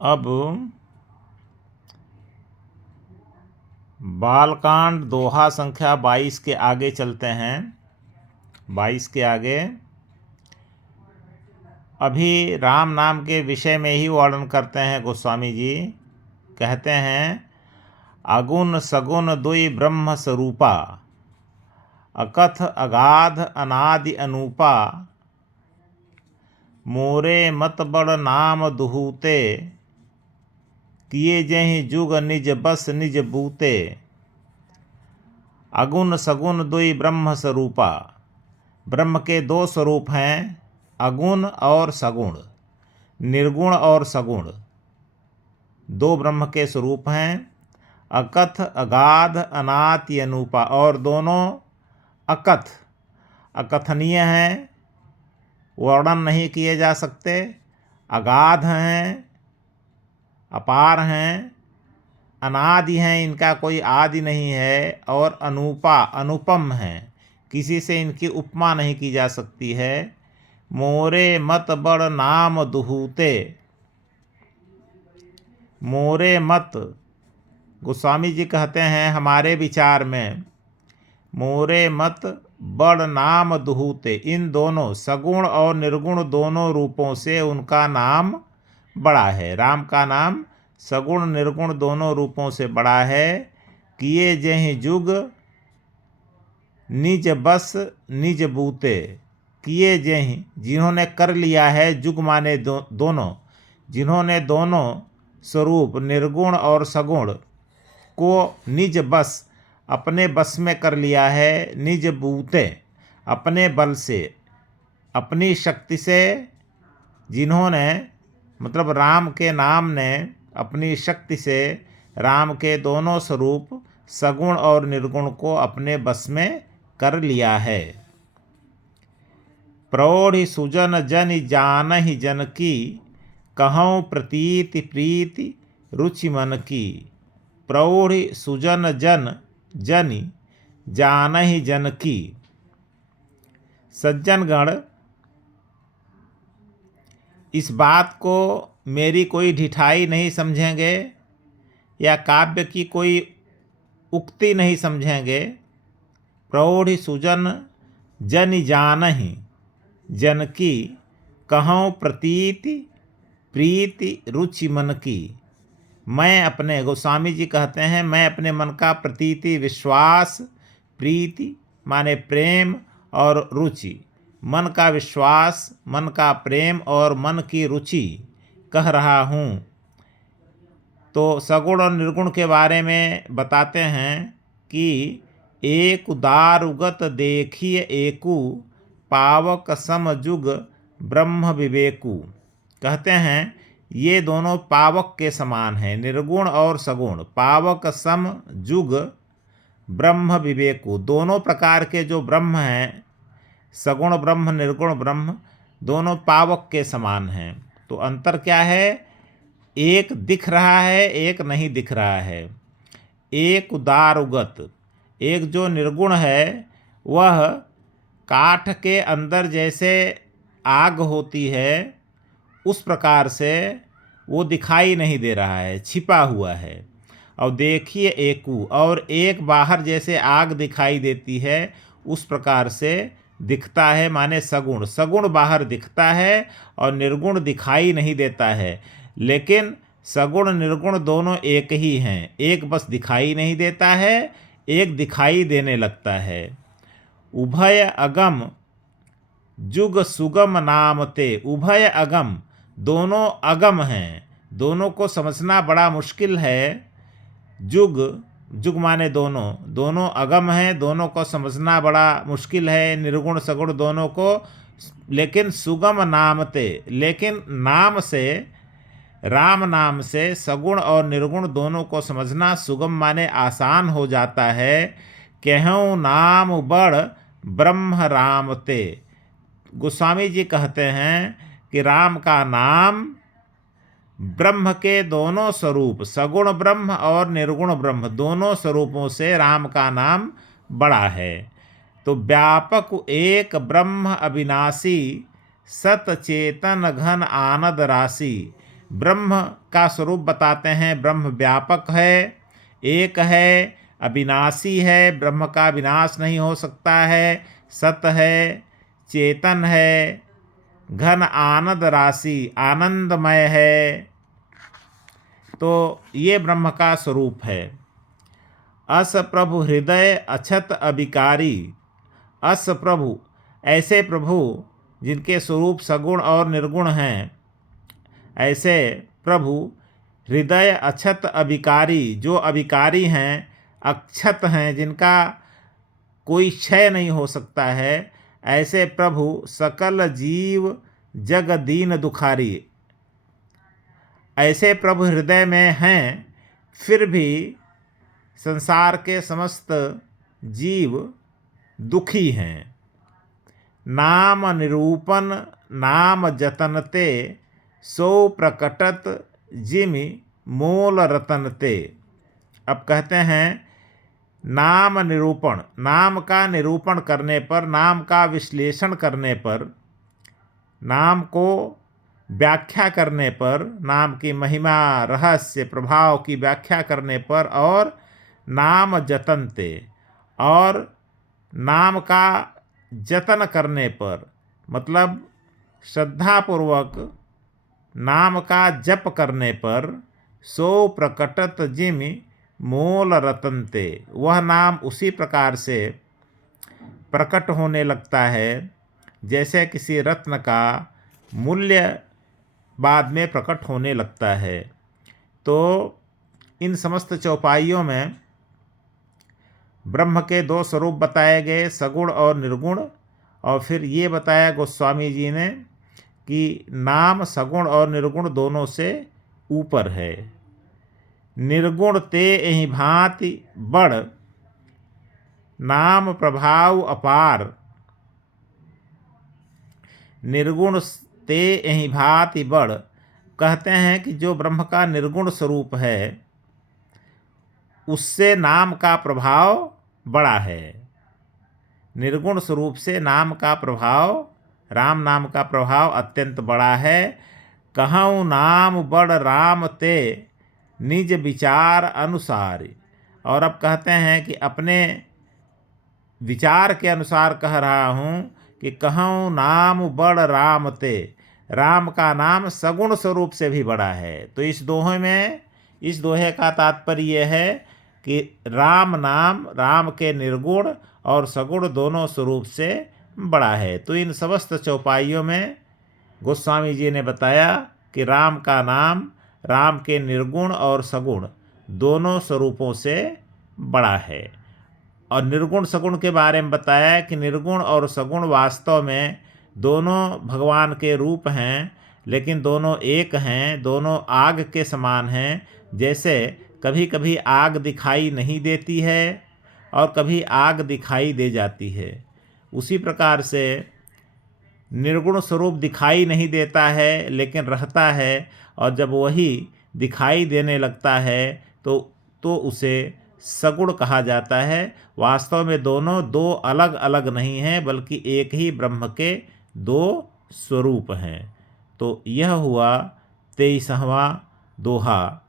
अब बालकांड दोहा संख्या 22 के आगे चलते हैं। 22 के आगे अभी राम नाम के विषय में ही वर्णन करते हैं गोस्वामी जी। कहते हैं, अगुण सगुण दुई ब्रह्म स्वरूपा, अकथ अगाध अनादि अनूपा, मोरे मत बड़ नाम दुहूते, किए जहि जुग निज बस निज बूते। अगुण सगुण दुई ब्रह्म स्वरूपा, ब्रह्म के दो स्वरूप हैं, अगुण और सगुण, निर्गुण और सगुण, दो ब्रह्म के स्वरूप हैं। अकथ अगाध अनादि अनूपा, और दोनों अकथ अकथनीय हैं, वर्णन नहीं किए जा सकते। अगाध हैं, अपार हैं, अनादि हैं, इनका कोई आदि नहीं है। और अनूपा अनुपम हैं, किसी से इनकी उपमा नहीं की जा सकती है। मोरे मत बड़ नाम दुहूते, मोरे मत, गोस्वामी जी कहते हैं हमारे विचार में, मोरे मत बड़ नाम दुहूते, इन दोनों सगुण और निर्गुण दोनों रूपों से उनका नाम बड़ा है। राम का नाम सगुण निर्गुण दोनों रूपों से बड़ा है। किए जहि जुग निज बस निज बूते, किए जहि, जिन्होंने कर लिया है, जुग माने दोनों, जिन्होंने दोनों स्वरूप निर्गुण और सगुण को निज बस अपने बस में कर लिया है। निज बूते, अपने बल से, अपनी शक्ति से, जिन्होंने मतलब राम के नाम ने अपनी शक्ति से राम के दोनों स्वरूप सगुण और निर्गुण को अपने बस में कर लिया है। प्रौढ़ि सुजन जन जानहि जन की, कहऊँ प्रतीति प्रीति रुचि मन की। प्रौढ़ि सुजन जन जनि जानहि जन की, सज्जनगण इस बात को मेरी कोई ढिठाई नहीं समझेंगे या काव्य की कोई उक्ति नहीं समझेंगे। प्रौढ़ि सुजन जनि जानहि जन की, कहऊँ प्रतीति प्रीति रुचि मन की। मैं अपने, गोस्वामी जी कहते हैं, मैं अपने मन का प्रतीति विश्वास, प्रीति माने प्रेम और रुचि, मन का विश्वास, मन का प्रेम और मन की रुचि कह रहा हूँ। तो सगुण और निर्गुण के बारे में बताते हैं कि एक दारुगत देखिए एकु, पावक सम जुग ब्रह्म विवेकु। कहते हैं ये दोनों पावक के समान हैं, निर्गुण और सगुण। पावक सम जुग ब्रह्म विवेकु, दोनों प्रकार के जो ब्रह्म हैं, सगुण ब्रह्म निर्गुण ब्रह्म, दोनों पावक के समान हैं। तो अंतर क्या है? एक दिख रहा है, एक नहीं दिख रहा है। एक दारुगत, एक जो निर्गुण है वह काठ के अंदर जैसे आग होती है उस प्रकार से वो दिखाई नहीं दे रहा है, छिपा हुआ है। और देखिए एकू, और एक बाहर जैसे आग दिखाई देती है उस प्रकार से दिखता है, माने सगुण। सगुण बाहर दिखता है और निर्गुण दिखाई नहीं देता है। लेकिन सगुण निर्गुण दोनों एक ही हैं, एक बस दिखाई नहीं देता है, एक दिखाई देने लगता है। उभय अगम जुग सुगम नामते, उभय अगम, दोनों अगम हैं, दोनों को समझना बड़ा मुश्किल है। जुग, जुग माने दोनों, दोनों अगम हैं, दोनों को समझना बड़ा मुश्किल है, निर्गुण सगुण दोनों को। लेकिन सुगम नामते, लेकिन नाम से, राम नाम से सगुण और निर्गुण दोनों को समझना सुगम माने आसान हो जाता है। कहऊँ नाम बड़ ब्रह्म राम ते, गोस्वामी जी कहते हैं कि राम का नाम ब्रह्म के दोनों स्वरूप, सगुण ब्रह्म और निर्गुण ब्रह्म दोनों स्वरूपों से राम का नाम बड़ा है। तो व्यापक एक ब्रह्म अविनाशी, सत चेतन घन आनंद राशि, ब्रह्म का स्वरूप बताते हैं। ब्रह्म व्यापक है, एक है, अविनाशी है, ब्रह्म का विनाश नहीं हो सकता है, सत है, चेतन है, घन आनंद राशि, आनंदमय है। तो ये ब्रह्म का स्वरूप है। अस प्रभु हृदय अछत अभिकारी। अस प्रभु, ऐसे प्रभु जिनके स्वरूप सगुण और निर्गुण हैं, ऐसे प्रभु हृदय अछत अभिकारी, जो अभिकारी हैं, अक्षत हैं, जिनका कोई क्षय नहीं हो सकता है, ऐसे प्रभु सकल जीव जग दीन दुखारी। ऐसे प्रभु हृदय में हैं, फिर भी संसार के समस्त जीव दुखी हैं। नाम निरूपण नाम जतनते, सो प्रकटत जिमि मूल रतनते। अब कहते हैं नाम निरूपण, नाम का निरूपण करने पर, नाम का विश्लेषण करने पर, नाम को व्याख्या करने पर, नाम की महिमा रहस्य प्रभाव की व्याख्या करने पर, और नाम जतनते, और नाम का जतन करने पर, मतलब श्रद्धापूर्वक नाम का जप करने पर, सो प्रकटत जिमि मूल रतनते, वह नाम उसी प्रकार से प्रकट होने लगता है जैसे किसी रत्न का मूल्य बाद में प्रकट होने लगता है। तो इन समस्त चौपाइयों में ब्रह्म के दो स्वरूप बताए गए, सगुण और निर्गुण, और फिर ये बताया गोस्वामी जी ने कि नाम सगुण और निर्गुण दोनों से ऊपर है। निर्गुण ते एहि भांति बड़, नाम प्रभाव अपार। निर्गुण ते एहि भांति बड़, कहते हैं कि जो ब्रह्म का निर्गुण स्वरूप है, उससे नाम का प्रभाव बड़ा है। निर्गुण स्वरूप से नाम का प्रभाव, राम नाम का प्रभाव अत्यंत बड़ा है। कहूँ नाम बड़ राम ते, निज विचार अनुसार। और अब कहते हैं कि अपने विचार के अनुसार कह रहा हूँ कि कहूँ नाम बड़ राम ते, राम का नाम सगुण स्वरूप से भी बड़ा है। तो इस दोहे में, इस दोहे का तात्पर्य यह है कि राम नाम राम के निर्गुण और सगुण दोनों स्वरूप से बड़ा है। तो इन समस्त चौपाइयों में गोस्वामी जी ने बताया कि राम का नाम राम के निर्गुण और सगुण दोनों स्वरूपों से बड़ा है। और निर्गुण सगुण के बारे में बताया कि निर्गुण और सगुण वास्तव में दोनों भगवान के रूप हैं, लेकिन दोनों एक हैं, दोनों आग के समान हैं। जैसे कभी कभी आग दिखाई नहीं देती है और कभी आग दिखाई दे जाती है, उसी प्रकार से निर्गुण स्वरूप दिखाई नहीं देता है लेकिन रहता है, और जब वही दिखाई देने लगता है तो उसे सगुण कहा जाता है। वास्तव में दोनों दो अलग अलग नहीं हैं, बल्कि एक ही ब्रह्म के दो स्वरूप हैं। तो यह हुआ 23वां दोहा।